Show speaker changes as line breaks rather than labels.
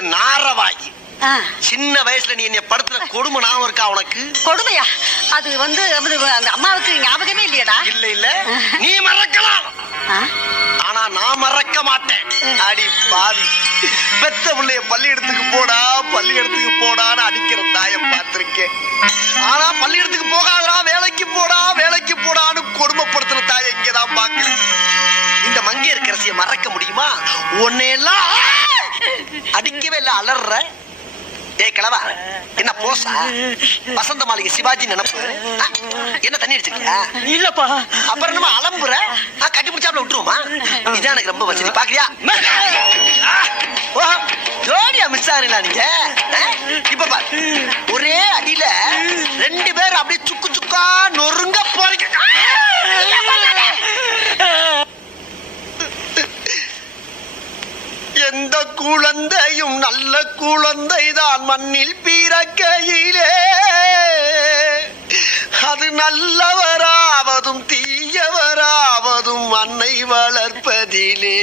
இது நாரவாயி சின்ன வயசுல நீ என்னை படத்துல கொடுமை ஞாபகம் இருக்கா உனக்கு?
கொடுமையா? அது வந்து அந்த அம்மாவுக்கு ஞாபகமே இல்லையடா.
இல்ல இல்ல. நீ மறக்கலாம். ஆனா நான் மறக்க மாட்டேன். அடி பாவி. பெத்த பிள்ளைய பள்ளியிடத்துக்கு போடா பள்ளியிடத்துக்கு போடான்னு அடிக்கிற தாயை பார்த்திருக்கேன். ஆனா பள்ளியிடத்துக்கு போகாதடா வேலைக்கு போடா வேலைக்கு போடான்னு கொடுமைப்படுத்துற தாயை இங்கதான் பாக்குறேன் இந்த மங்கையர்க்கரசியை மறக்க முடியுமா? உன்னையெல்லாம் அடிக்கவே இல்ல அலற ஏய் கிழவா என்ன போசா? வசந்த மாளிகை சிவாஜி நினைப்பு? என்ன தண்ணி அடிச்சிருக்கியா?
இல்லப்பா.
அப்புறம் நம்ம அலம்புற? கட்டி பிடிச்சாப்ல விட்டுருவோமா? இதான் எனக்கு ரொம்ப வசதி. பாக்குறியா? ஜோடியா மிஸ் ஆகுறீங்களா நீங்க? இப்ப பாரு. ஒரே அடியில ரெண்டு பேர் எந்த குழந்தையும் நல்ல குழந்தைதான் மண்ணில் பிறக்கையிலே. அது நல்லவராவதும் தீயவராவதும் மண்ணை வளர்ப்பதிலே.